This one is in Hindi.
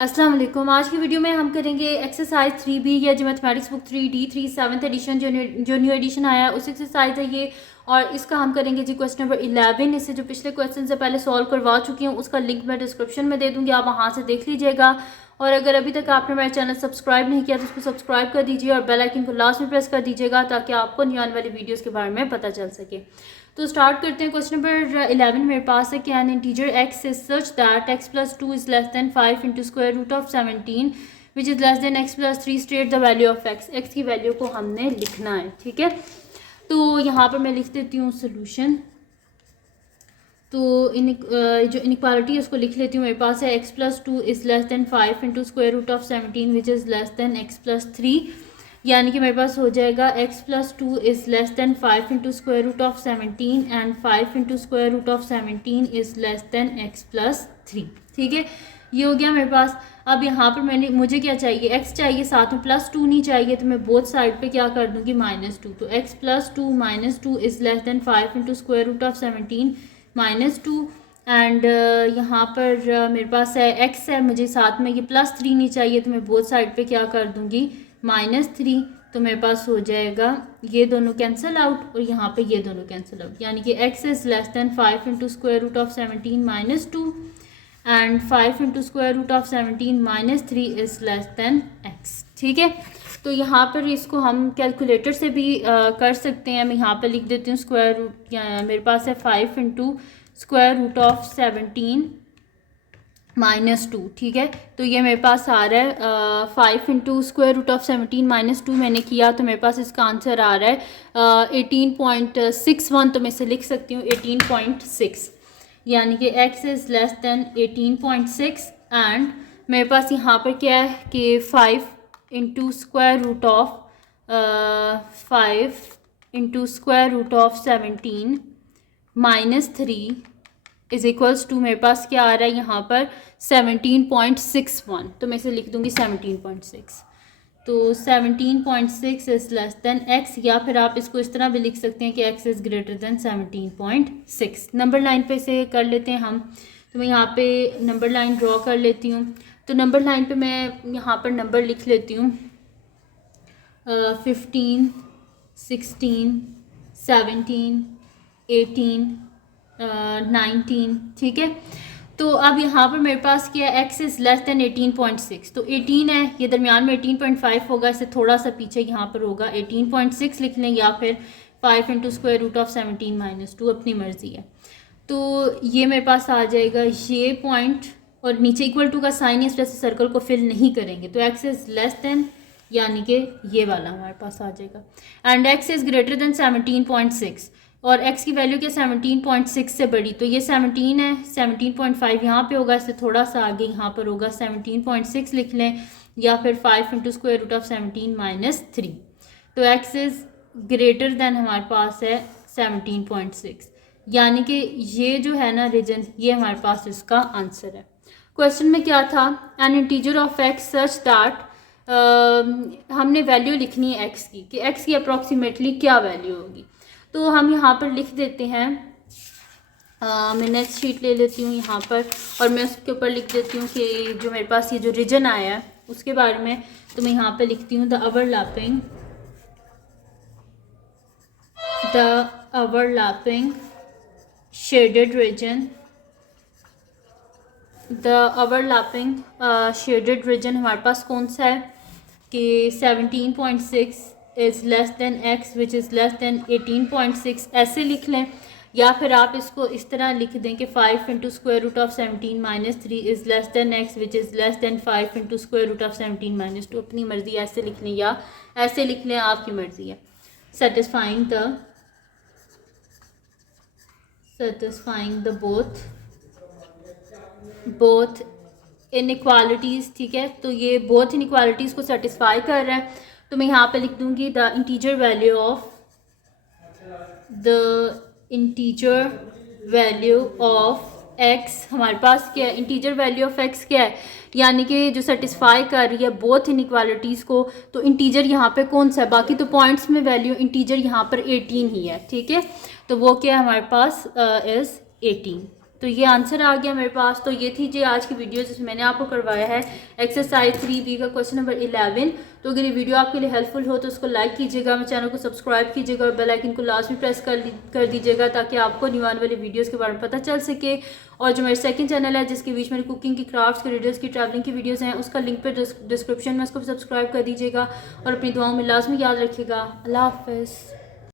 अस्सलाम वालेकुम। आज की वीडियो में हम करेंगे एक्सरसाइज 3B या जो mathematics book 3D3 7th edition जो न्यू एडिशन आया है उस एक्सरसाइज है ये। और इसका हम करेंगे जी क्वेश्चन नंबर 11। इससे जो पिछले क्वेश्चन से पहले सॉल्व करवा चुकी हूँ उसका लिंक मैं डिस्क्रिप्शन में दे दूँगी, आप वहाँ से देख लीजिएगा। और अगर अभी तक आपने मेरा चैनल सब्सक्राइब नहीं किया तो उसको सब्सक्राइब कर दीजिए और बेल आइकन को लास्ट में प्रेस कर दीजिएगा ताकि आपको न्यू आने वाली वीडियोज़ के बारे में पता चल सके। तो स्टार्ट करते हैं। क्वेश्चन नंबर 11 मेरे पास है कि an integer x is such that x + 2 is less than 5 into square root of 17 which is less than x + 3 state the value of x की वैल्यू को हमने लिखना है। ठीक है, तो यहाँ पर मैं लिख देती हूँ सोल्यूशन। तो जो इनइक्वालिटी है उसको लिख लेती हूँ। मेरे पास है x + 2 is less than 5 into square root of 17 which is less than x + 3, यानी कि मेरे पास हो जाएगा x + 2 is less than 5 into square root of 17 and 5 into square root of 17 is less than x + 3। ठीक है, ये हो गया मेरे पास। अब यहाँ पर मुझे क्या चाहिए, x चाहिए, साथ में +2 नहीं चाहिए, तो मैं बोथ साइड पे क्या कर दूँगी -2। तो x + 2 -2 is less than 5 into square root of 17 -2 and यहाँ पर मेरे पास है x है, मुझे साथ में ये +3 नहीं चाहिए, तो मैं बोथ साइड पे क्या कर दूँगी -3। तो मेरे पास हो जाएगा ये दोनों कैंसिल आउट और यहाँ पे ये दोनों कैंसिल आउट, यानी कि x is less than 5 into square root of 17 -2 and 5 into square root of 17 -3 is less than x। ठीक है, तो यहाँ पर इसको हम कैलकुलेटर से भी कर सकते हैं। मैं यहाँ पर लिख देती हूँ स्क्वायर रूट, मेरे पास है 5 इंटू स्क्वायर रूट ऑफ 17 -2। ठीक है, तो ये मेरे पास आ रहा है 5 इंटू स्क्वायर रूट ऑफ 17 -2 मैंने किया, तो मेरे पास इसका आंसर आ रहा है 18.61। तो मैं इसे लिख सकती हूँ 18.6, यानी कि x is less than 18.6 and मेरे पास यहाँ पर क्या है कि 5 into square root of 5 into square root of 17 -3 is equals to मेरे पास क्या आ रहा है यहाँ पर 17.61। तो मैं इसे लिख दूँगी 17.6। तो 17.6 इज़ लेस देन x, या फिर आप इसको इस तरह भी लिख सकते हैं कि x is greater than 17.6। Number line पे इसे कर लेते हैं हम। तो मैं यहाँ पे नंबर लाइन ड्रॉ कर लेती हूँ। तो नंबर लाइन पे मैं यहाँ पर नंबर लिख लेती हूँ 15 16 17 18 19। ठीक है, तो अब यहाँ पर मेरे पास क्या है, x इज़ लेस देन 18.6। तो 18 है, ये दरमियान में 18.5 होगा, इससे थोड़ा सा पीछे यहाँ पर होगा 18.6 लिख लें, या फिर 5 इंटू स्क्वायर रूट ऑफ 17 -2, अपनी मर्ज़ी है। तो ये मेरे पास आ जाएगा ये पॉइंट, और नीचे इक्वल टू का साइन है, इस वजह से सर्कल को फिल नहीं करेंगे। तो x इज़ लेस देन, यानी कि ये वाला हमारे पास आ जाएगा, and x is greater than 17.6 और x की वैल्यू क्या 17.6 से बड़ी, तो ये 17 है, 17.5 यहाँ पे होगा, इससे थोड़ा सा आगे यहाँ पर होगा 17.6 लिख लें, या फिर 5 इंटू स्क्वायर रूट ऑफ 17 -3। तो x इज़ ग्रेटर देन हमारे पास है 17.6, यानी कि ये जो है ना रीजन, ये हमारे पास इसका आंसर है। क्वेश्चन में क्या था, N integer of x such that, हमने वैल्यू लिखनी है x की, कि x की अप्रॉक्सीमेटली क्या वैल्यू होगी। तो हम यहाँ पर लिख देते हैं, मैं नेक्स्ट शीट ले लेती हूँ यहाँ पर, और मैं उसके ऊपर लिख देती हूँ कि जो मेरे पास ये जो रीजन आया है उसके बारे में। तो मैं यहाँ पे लिखती हूँ the overlapping shaded region. The overlapping shaded region हमारे पास कौन सा है कि 17.6 is less than x which is less than 18.6, ऐसे लिख लें, या फिर आप इसको इस तरह लिख दें कि 5 into square root of 17 -3 is less than x which is less than 5 into square root of 17 -2, अपनी मर्ज़ी, ऐसे लिख लें या ऐसे लिख लें, आपकी मर्ज़ी है। Satisfying the both inequalities. ठीक है, तो ये बोथ इनइक्वालिटीज़ को सेटिस्फाई कर रहा है। तो मैं यहाँ पे लिख दूँगी the integer value of x। हमारे पास क्या है, इंटीजर वैल्यू ऑफ x क्या है, यानी कि जो सेटिस्फाई कर रही है बोथ इनइक्वालिटीज़ को। तो इंटीजर यहाँ पे कौन सा है, बाकी तो पॉइंट्स में वैल्यू इंटीजर यहाँ पर 18 ही है। ठीक है, तो वो क्या है हमारे पास इज़ 18। तो ये आंसर आ गया मेरे पास। तो ये थी जी आज की वीडियो जिसमें मैंने आपको करवाया है एक्सरसाइज 3B का क्वेश्चन नंबर 11। तो अगर ये वीडियो आपके लिए हेल्पफुल हो तो उसको लाइक कीजिएगा, मेरे चैनल को सब्सक्राइब कीजिएगा और बेल आइकन को लास्ट में प्रेस कर दीजिएगा ताकि आपको न्यू आने वाली वीडियोज़ के बारे में पता चल सके। और जो मेरा सेकंड चैनल है जिसके बीच में कुकिंग की, क्राफ्ट्स की, वीडियोज़ की, ट्रैवलिंग की वीडियोज़ हैं, उसका लिंक पर डिस्क्रिप्शन में उसको भी सब्सक्राइब कर दीजिएगा और अपनी दुआओं में लाजमी याद रखिएगा। अल्लाह हाफ़िज़।